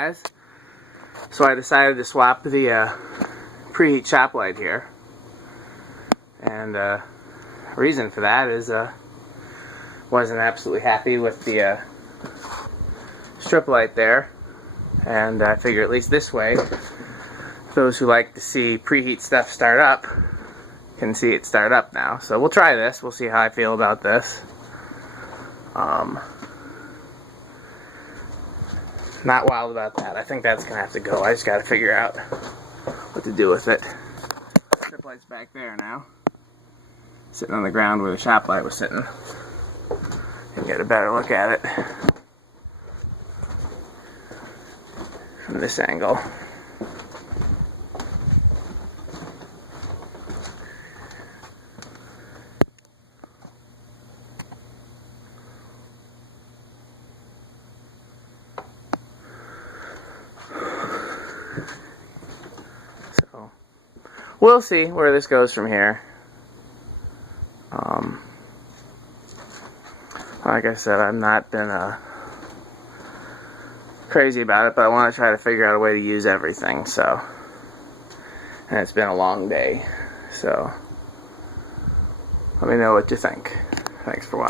guys. So I decided to swap the Preheat shoplight here, and reason for that is wasn't absolutely happy with the striplight there, and I figure at least this way those who like to see Preheat stuff start up can see it start up now. So we'll try this, we'll see how I feel about this. Not wild about that. I think that's gonna have to go. I just gotta figure out what to do with it. Striplight's back there now, sitting on the ground where the shoplight was sitting. And get a better look at it from this angle. So we'll see where this goes from here. Like I said, I've not been crazy about it, but I want to try to figure out a way to use everything. So, and it's been a long day. So, let me know what you think. Thanks for watching.